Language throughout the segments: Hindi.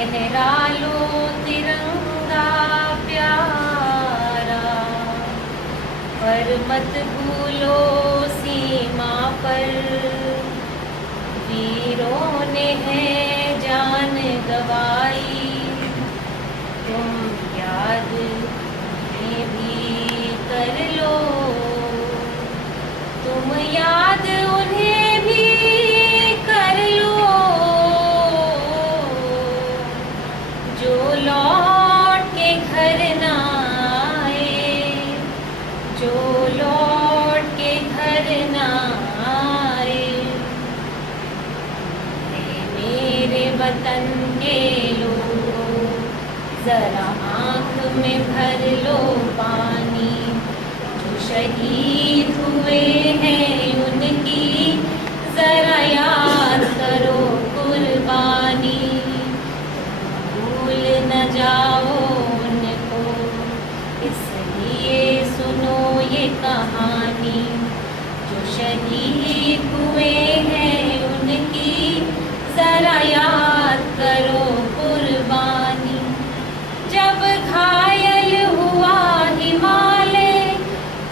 लहरा लो तिरंगा प्यारा, पर मत भूलो सीमा पर वीरों ने है जान गवाई। तुम याद उन्हें भी कर लो, तुम याद उन्हें भी कर लो, जो लौट के घर ना आए, जो लौट के घर ना आए। मेरे वतन के लोगों, जरा आँख में भर लो पानी, जो शहीद हुए हैं उनकी जरा याद करो कुर्बानी। भूल न जाओ उनको, इसलिए सुनो ये कहानी, जो शहीद हुए हैं उनकी जरा याद करो कुर्बानी। जब घायल हुआ हिमालय,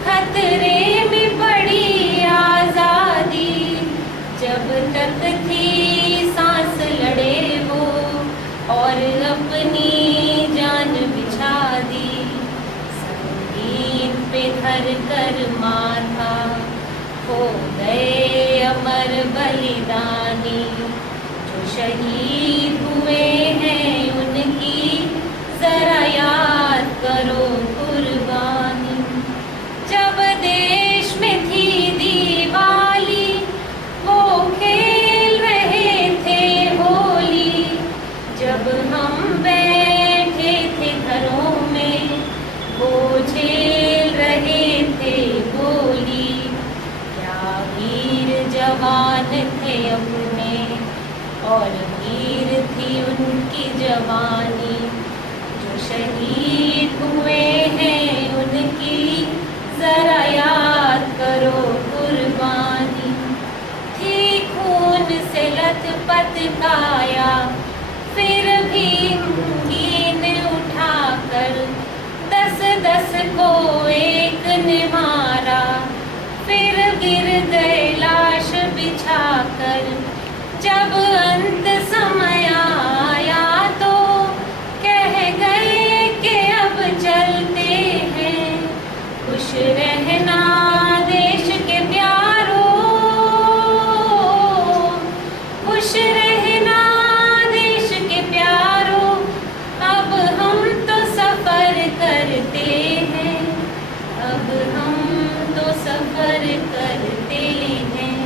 खतरे में पड़ी आजादी, जब तक थी सांस लड़े वो और अपनी जान बिछा दी। संगीत पे धर कर माथा हो गए अमर बलिदानी, जो शहीद हुए हैं उनकी जरा याद करो कुर्बानी। जब देश में थी दिवाली, वो खेल रहे थे होली, जब हम बैठे थे घरों में, वो झेल रहे थे गोली। क्या वीर जवान थे अपने, और वीर थी उनकी जवानी, जो शहीद हुए हैं उनकी जरा याद करो कुर्बानी। थी खून से लथपथ काया, फिर भी नींद उठाकर 10-10 को एक ने मारा, फिर गिर गए लाश बिछाकर। जब अंत समय आया तो कह गए कि अब चलते हैं, खुश रहना देश के प्यारों, खुश रहना देश के प्यारों, अब हम तो सफर करते हैं, अब हम तो सफर करते हैं।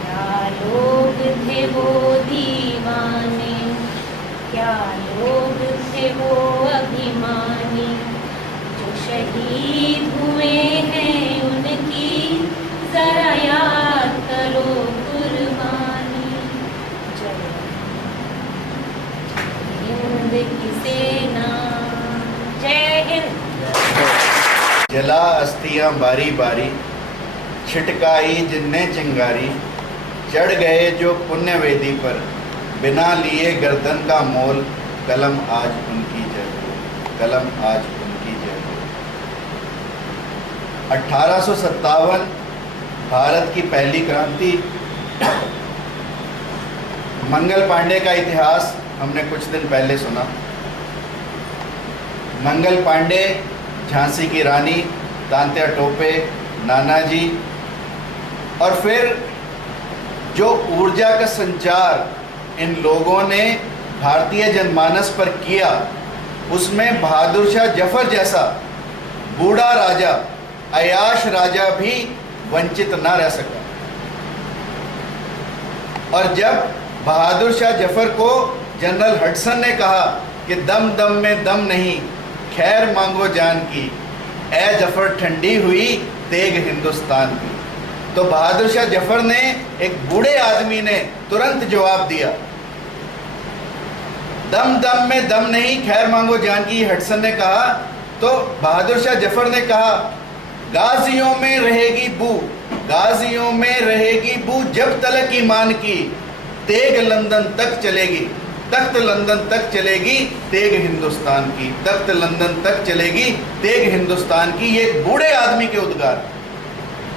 क्या लोग थे वो दीवाने, क्या लोग थे वो अभिमानी, जो शहीद हुए हैं उनकी जरा याद करो कुर्बानी। जय हिंद की सेना, जय हिंद। जला अस्थियां बारी बारी, छिटकाई जिनने चिंगारी, चढ़ गए जो पुण्य वेदी पर, बिना लिए गर्दन का मोल, कलम आज उनकी जय हो, कलम आज उनकी जय हो। 1857 भारत की पहली क्रांति। मंगल पांडे का इतिहास हमने कुछ दिन पहले सुना। मंगल पांडे, झांसी की रानी, तांत्या टोपे, नानाजी, और फिर जो ऊर्जा का संचार इन लोगों ने भारतीय जनमानस पर किया, उसमें बहादुर शाह जफर जैसा बूढ़ा राजा, अयाश राजा भी वंचित न रह सका। और जब बहादुर शाह जफर को जनरल हडसन ने कहा कि दम दम में दम नहीं, खैर मांगो जान की, ए जफर ठंडी हुई तेग हिंदुस्तान की, तो बहादुर शाह जफर ने, एक बूढ़े आदमी ने तुरंत जवाब दिया, दम दम में दम नहीं, खैर मांगो जान की, हडसन ने कहा। तो बहादुर शाह जफर ने कहा, गाजियों में रहेगी बू, गाजियों में रहेगी बू, जब तलक ईमान की तेग लंदन तक चलेगी। तख्त लंदन तक चलेगी तेग हिंदुस्तान की, तख्त लंदन तक चलेगी तेग हिंदुस्तान की। ये एक बूढ़े आदमी के उद्गार।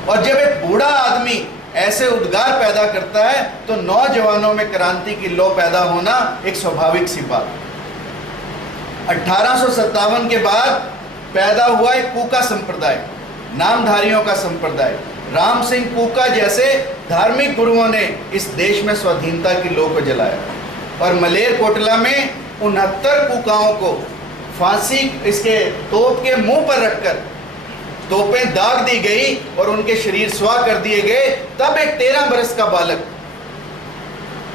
और जब एक बूढ़ा आदमी ऐसे उद्गार पैदा करता है तो नौजवानों में क्रांति की लौ पैदा होना एक स्वाभाविक सी बात। 1857 के बाद पैदा हुआ एक कूका संप्रदाय, नामधारियों का संप्रदाय। राम सिंह कूका जैसे धार्मिक गुरुओं ने इस देश में स्वाधीनता की लौ को जलाया और मलेरकोटला में 69 कूकाओं को फांसी इसके तोप के मुंह पर रखकर तोपें दाग दी गई और उनके शरीर सुहा कर दिए गए। तब एक 13 बरस का बालक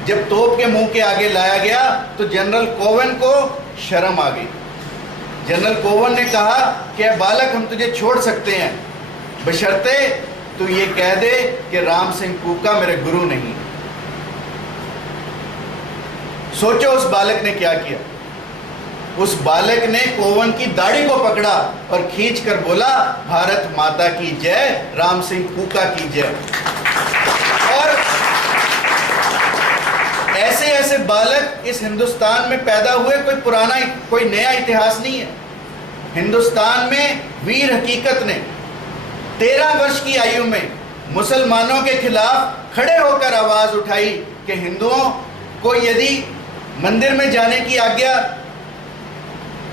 जब तोप के मुंह के आगे लाया गया तो जनरल कोवन को शर्म आ गई। जनरल कोवन ने कहा कि बालक हम तुझे छोड़ सकते हैं बशर्ते तू ये कह दे कि राम सिंह कूका मेरे गुरु नहीं। सोचो उस बालक ने क्या किया। उस बालक ने कोवन की दाढ़ी को पकड़ा और खींच कर बोला, भारत माता की जय, राम सिंह कूका की जय। और ऐसे ऐसे बालक इस हिंदुस्तान में पैदा हुए। कोई नया इतिहास नहीं है। हिंदुस्तान में वीर हकीकत ने 13 वर्ष की आयु में मुसलमानों के खिलाफ खड़े होकर आवाज उठाई कि हिंदुओं को यदि मंदिर में जाने की आज्ञा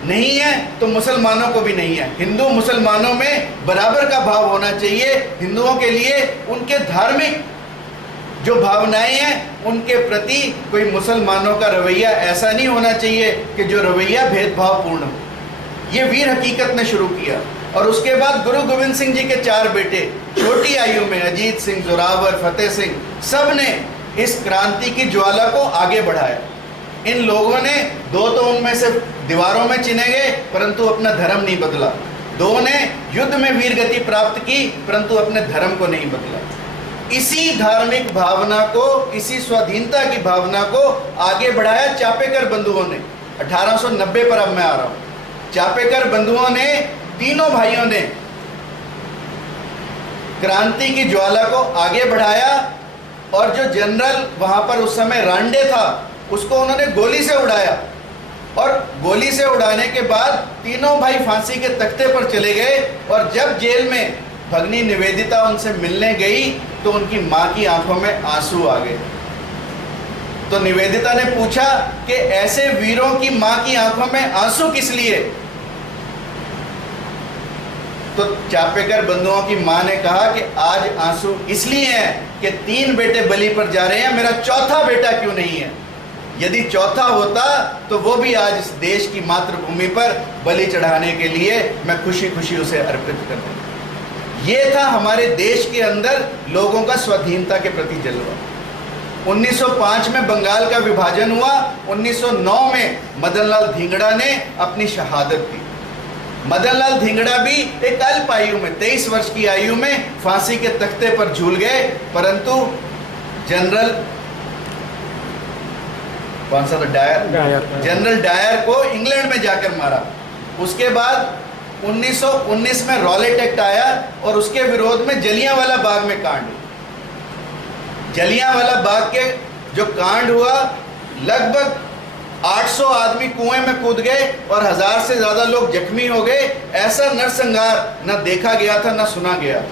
नहीं है तो मुसलमानों को भी नहीं है। हिंदू मुसलमानों में बराबर का भाव होना चाहिए। हिंदुओं के लिए उनके धार्मिक जो भावनाएं हैं उनके प्रति कोई मुसलमानों का रवैया ऐसा नहीं होना चाहिए कि जो रवैया भेदभावपूर्ण हो। ये वीर हकीकत ने शुरू किया। और उसके बाद गुरु गोविंद सिंह जी के 4 बेटे छोटी आयु में अजीत सिंह, जोरावर, फतेह सिंह, सब ने इस क्रांति की ज्वाला को आगे बढ़ाया। इन लोगों ने 2 तो उनमें से दीवारों में चिने गए परंतु अपना धर्म नहीं बदला। 2 ने युद्ध में वीरगति प्राप्त की परंतु अपने धर्म को नहीं बदला। इसी धार्मिक भावना को, इसी स्वाधीनता की भावना को आगे बढ़ाया चापेकर बंधुओं ने। 1890 पर अब मैं आ रहा हूं। चापेकर बंधुओं ने, तीनों भाइयों ने क्रांति की ज्वाला को आगे बढ़ाया। और जो जनरल वहां पर उस समय रांडे था उसको उन्होंने गोली से उड़ाया। और गोली से उड़ाने के बाद तीनों भाई फांसी के तख्ते पर चले गए। और जब जेल में भगनी निवेदिता उनसे मिलने गई तो उनकी मां की आंखों में आंसू आ गए। तो निवेदिता ने पूछा कि ऐसे वीरों की मां की आंखों में आंसू किस लिए? तो चापेकर बंधुओं की मां ने कहा कि आज आंसू इसलिए हैं कि 3 बेटे बलि पर जा रहे हैं, मेरा चौथा बेटा क्यों नहीं है? यदि चौथा होता तो वो भी आज इस देश की मातृभूमि पर बलि चढ़ाने के लिए मैं खुशी खुशी उसे अर्पित कर दूं। ये था हमारे देश के अंदर लोगों का स्वाधीनता के प्रति जज्बा। 1905 में बंगाल का विभाजन हुआ। 1909 में मदनलाल धिंगड़ा ने अपनी शहादत दी। मदनलाल धिंगड़ा भी एक अल्प आयु में 23 वर्ष की आयु में फांसी के तख्ते पर झूल गए परंतु जनरल कौन सा था, जनरल डायर को इंग्लैंड में जाकर मारा। उसके बाद 1919 में रॉलेट एक्ट आया और उसके विरोध में जलियांवाला बाग में कांड। जलियांवाला बाग के जो कांड हुआ, लगभग 800 आदमी कुएं में कूद गए और 1000 से ज्यादा लोग जख्मी हो गए। ऐसा नरसंहार न देखा गया था, न सुना गया था।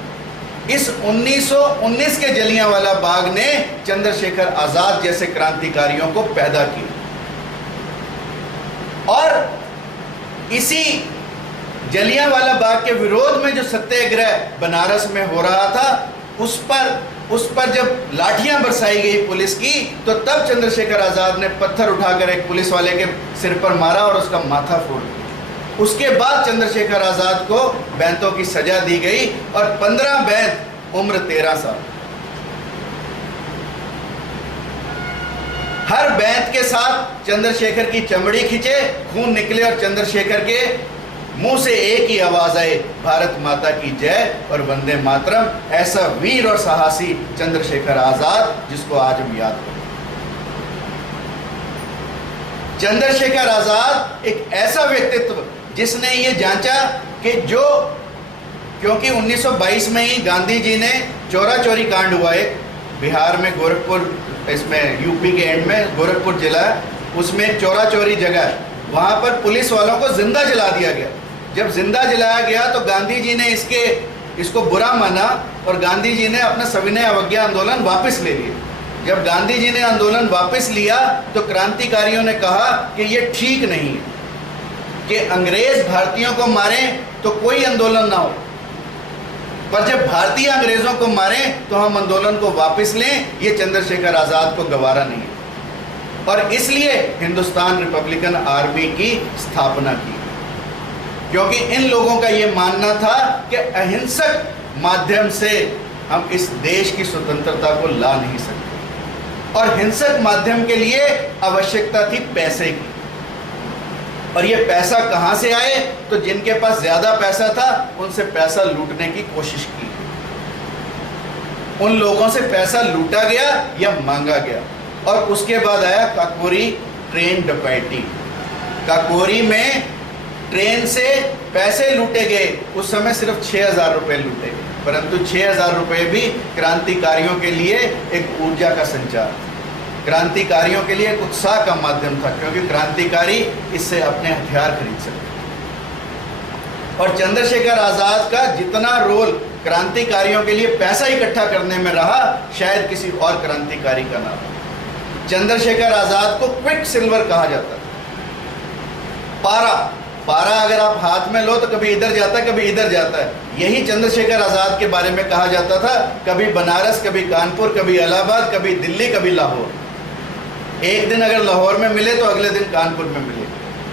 इस 1919 के जलियांवाला बाग ने चंद्रशेखर आजाद जैसे क्रांतिकारियों को पैदा किया। और इसी जलियांवाला बाग के विरोध में जो सत्याग्रह बनारस में हो रहा था उस पर जब लाठियां बरसाई गई पुलिस की तो तब चंद्रशेखर आजाद ने पत्थर उठाकर एक पुलिस वाले के सिर पर मारा और उसका माथा फोड़ दिया। उसके बाद चंद्रशेखर आजाद को बैंतों की सजा दी गई और 15 बैंत उम्र 13 साल। हर बैंत के साथ चंद्रशेखर की चमड़ी खींचे, खून निकले और चंद्रशेखर के मुंह से एक ही आवाज आए, भारत माता की जय और वंदे मातरम। ऐसा वीर और साहसी चंद्रशेखर आजाद जिसको आज हम याद करें। चंद्रशेखर आजाद एक ऐसा व्यक्तित्व जिसने ये जांचा कि क्योंकि 1922 में ही गांधी जी ने चोरा चोरी कांड हुआ है बिहार में, गोरखपुर, इसमें यूपी के एंड में गोरखपुर जिला, उसमें चौरा चौरी जगह है, वहाँ पर पुलिस वालों को जिंदा जला दिया गया। जब जिंदा जलाया गया तो गांधी जी ने इसको बुरा माना और गांधी जी ने अपना सविनय अवज्ञा आंदोलन वापस ले लिया। जब गांधी जी ने आंदोलन वापस लिया तो क्रांतिकारियों ने कहा कि ये ठीक नहीं है कि अंग्रेज भारतीयों को मारें तो कोई आंदोलन ना हो, पर जब भारतीय अंग्रेजों को मारें तो हम आंदोलन को वापस लें, ये चंद्रशेखर आज़ाद को गवारा नहीं है। और इसलिए हिंदुस्तान रिपब्लिकन आर्मी की स्थापना की, क्योंकि इन लोगों का ये मानना था कि अहिंसक माध्यम से हम इस देश की स्वतंत्रता को ला नहीं सकते, और हिंसक माध्यम के लिए आवश्यकता थी पैसे की। और ये पैसा कहाँ से आए? तो जिनके पास ज़्यादा पैसा था उनसे पैसा लूटने की कोशिश की, उन लोगों से पैसा लूटा गया या मांगा गया। और उसके बाद आया काकोरी ट्रेन डकैती। काकोरी में ट्रेन से पैसे लूटे गए, उस समय सिर्फ 6,000 रुपये लूटे गए, परंतु 6,000 रुपये भी क्रांतिकारियों के लिए एक ऊर्जा का संचार, क्रांतिकारियों के लिए एक उत्साह का माध्यम था, क्योंकि क्रांतिकारी इससे अपने हथियार खरीद सकते। और चंद्रशेखर आज़ाद का जितना रोल क्रांतिकारियों के लिए पैसा इकट्ठा करने में रहा, शायद किसी और क्रांतिकारी का ना हो। चंद्रशेखर आज़ाद को क्विक सिल्वर कहा जाता था। पारा अगर आप हाथ में लो तो कभी इधर जाता है, कभी इधर जाता है। यही चंद्रशेखर आज़ाद के बारे में कहा जाता था, कभी बनारस, कभी कानपुर, कभी इलाहाबाद, कभी दिल्ली, कभी लाहौर। एक दिन अगर लाहौर में मिले तो अगले दिन कानपुर में मिले।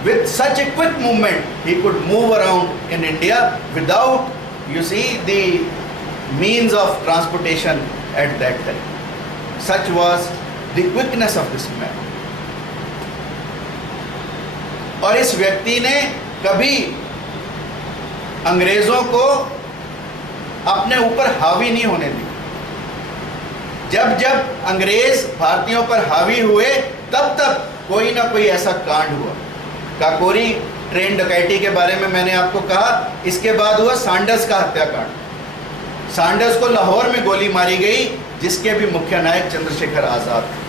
With such a quick movement, he could move around in India without, you see, the means of transportation at that time. Such was the quickness of this man. और इस व्यक्ति ने कभी अंग्रेजों को अपने ऊपर हावी नहीं होने दी। जब जब अंग्रेज भारतीयों पर हावी हुए तब तब कोई ना कोई ऐसा कांड हुआ। काकोरी ट्रेन डकैती के बारे में मैंने आपको कहा। इसके बाद हुआ सांडर्स का हत्याकांड। सांडर्स को लाहौर में गोली मारी गई, जिसके भी मुख्य नायक चंद्रशेखर आज़ाद थे।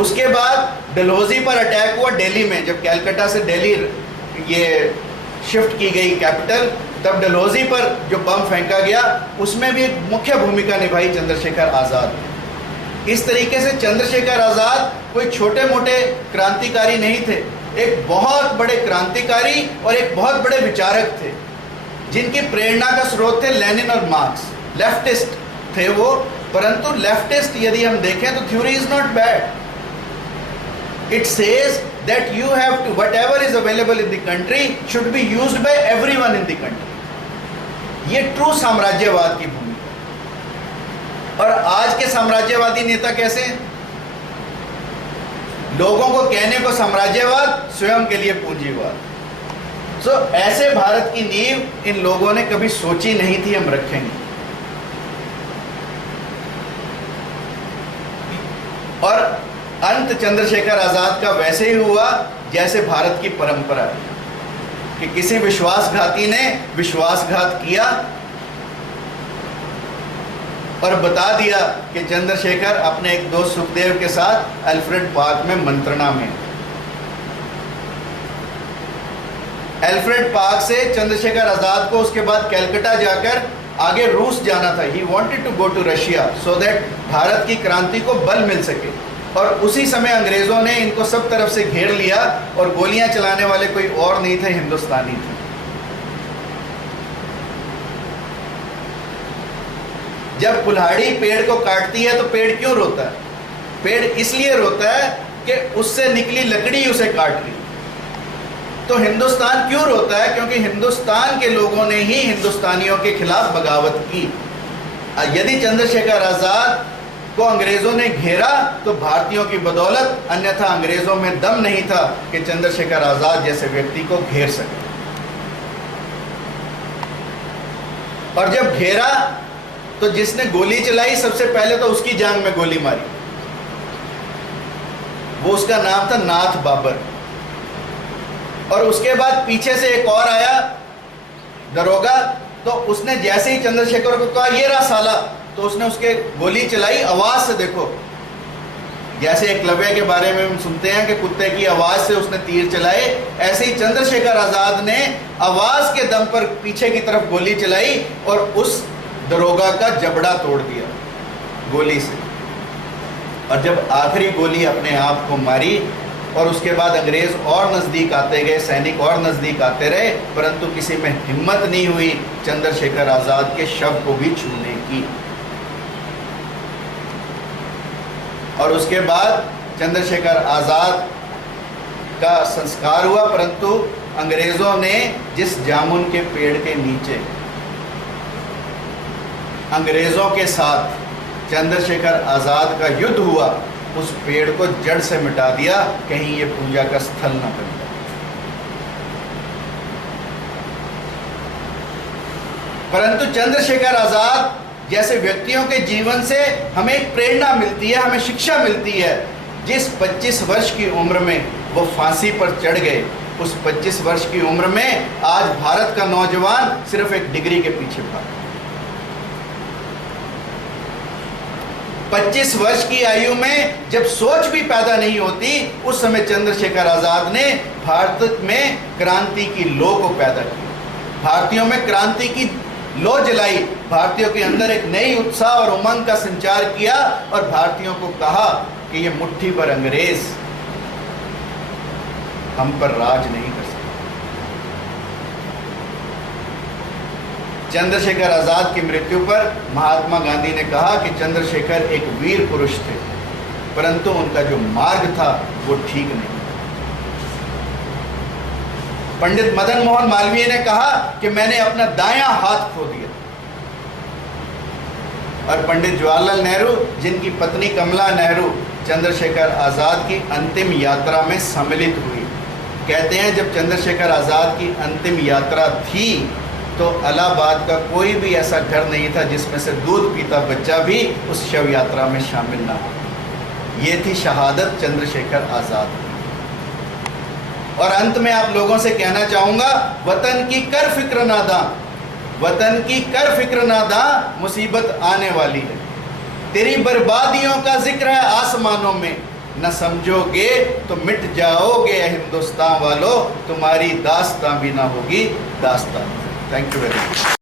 उसके बाद डलहौजी पर अटैक हुआ दिल्ली में। जब कलकत्ता से दिल्ली ये शिफ्ट की गई कैपिटल, तब डलहौजी पर जो बम फेंका गया, उसमें भी एक मुख्य भूमिका निभाई चंद्रशेखर आज़ाद ने। इस तरीके से चंद्रशेखर आज़ाद कोई छोटे मोटे क्रांतिकारी नहीं थे, एक बहुत बड़े क्रांतिकारी और एक बहुत बड़े विचारक थे, जिनकी प्रेरणा का स्रोत थे लेनिन और मार्क्स। लेफ्टिस्ट थे वो, परंतु लेफ्टिस्ट यदि हम देखें तो theory is not bad. It says that you have to, whatever is available in the country should be used by everyone in the country. ये ट्रू साम्राज्यवाद की भूमिका। और आज के साम्राज्यवादी नेता कैसे हैं? लोगों को कहने को साम्राज्यवाद, स्वयं के लिए पूंजीवाद। ऐसे भारत की नींव इन लोगों ने कभी सोची नहीं थी हम रखेंगे। और अंत चंद्रशेखर आज़ाद का वैसे ही हुआ जैसे भारत की परंपरा है, कि किसी विश्वासघाती ने विश्वासघात किया और बता दिया कि चंद्रशेखर अपने एक दोस्त सुखदेव के साथ अल्फ्रेड पार्क में मंत्रणा में। अल्फ्रेड पार्क से चंद्रशेखर आज़ाद को उसके बाद कलकत्ता जाकर आगे रूस जाना था। He wanted to go to Russia so that Bharat की क्रांति को बल मिल सके। और उसी समय अंग्रेजों ने इनको सब तरफ से घेर लिया और गोलियां चलाने वाले कोई और नहीं थे, हिंदुस्तानी थे। जब कुल्हाड़ी पेड़ को काटती है तो पेड़ क्यों रोता है? पेड़ इसलिए रोता है कि उससे निकली लकड़ी उसे काट रही। तो हिंदुस्तान क्यों रोता है? क्योंकि हिंदुस्तान के लोगों ने ही हिंदुस्तानियों के खिलाफ बगावत की। यदि चंद्रशेखर आज़ाद को अंग्रेजों ने घेरा तो भारतीयों की बदौलत, अन्यथा अंग्रेजों में दम नहीं था कि चंद्रशेखर आज़ाद जैसे व्यक्ति को घेर सके। और जब घेरा तो जिसने गोली चलाई सबसे पहले तो उसकी जांग में गोली मारी। वो उसका नाम था नाथ बाबर। और उसके बाद पीछे से एक और आया दरोगा, तो उसने जैसे ही चंद्रशेखर को कहा ये रहा साला, तो उसने उसके गोली चलाई। आवाज से देखो जैसे एकलव्य के बारे में हम सुनते हैं कि कुत्ते की आवाज से उसने तीर चलाए, ऐसे ही चंद्रशेखर आजाद ने आवाज के दम पर पीछे की तरफ गोली चलाई और उस दरोगा का जबड़ा तोड़ दिया गोली से। और जब आखिरी गोली अपने आप को मारी और उसके बाद अंग्रेज और नजदीक आते गए, सैनिक और नजदीक आते रहे, परंतु किसी में हिम्मत नहीं हुई चंद्रशेखर आजाद के शव को भी छूने की। और उसके बाद चंद्रशेखर आजाद का संस्कार हुआ, परंतु अंग्रेजों ने जिस जामुन के पेड़ के नीचे अंग्रेजों के साथ चंद्रशेखर आजाद का युद्ध हुआ, उस पेड़ को जड़ से मिटा दिया, कहीं ये पूजा का स्थल न बन जाए। परंतु चंद्रशेखर आजाद जैसे व्यक्तियों के जीवन से हमें एक प्रेरणा मिलती है, हमें शिक्षा मिलती है। जिस 25 वर्ष की उम्र में वो फांसी पर चढ़ गए, उस 25 वर्ष की उम्र में आज भारत का नौजवान सिर्फ एक डिग्री के पीछे भागा। 25 वर्ष की आयु में जब सोच भी पैदा नहीं होती, उस समय चंद्रशेखर आजाद ने भारत में क्रांति की लौ को पैदा किया, भारतीयों में क्रांति की लौ जलाई, भारतीयों के अंदर एक नई उत्साह और उमंग का संचार किया और भारतीयों को कहा कि ये मुट्ठी भर अंग्रेज हम पर राज नहीं कर सकते। चंद्रशेखर आजाद की मृत्यु पर महात्मा गांधी ने कहा कि चंद्रशेखर एक वीर पुरुष थे, परंतु उनका जो मार्ग था वो ठीक नहीं। पंडित मदन मोहन मालवीय ने कहा कि मैंने अपना दायां हाथ खो दिया। और पंडित जवाहरलाल नेहरू, जिनकी पत्नी कमला नेहरू चंद्रशेखर आजाद की अंतिम यात्रा में सम्मिलित हुई, कहते हैं जब चंद्रशेखर आजाद की अंतिम यात्रा थी तो इलाहाबाद का कोई भी ऐसा घर नहीं था जिसमें से दूध पीता बच्चा भी उस शव यात्रा में शामिल ना हो। ये थी शहादत चंद्रशेखर आजाद। और अंत में आप लोगों से कहना चाहूंगा, वतन की कर फिक्र नादा, वतन की कर फिक्र नादा, मुसीबत आने वाली है। तेरी बर्बादियों का जिक्र है आसमानों में, न समझोगे तो मिट जाओगे हिंदुस्तान वालों, तुम्हारी दास्तां भी ना होगी दास्तां। Thank you very much.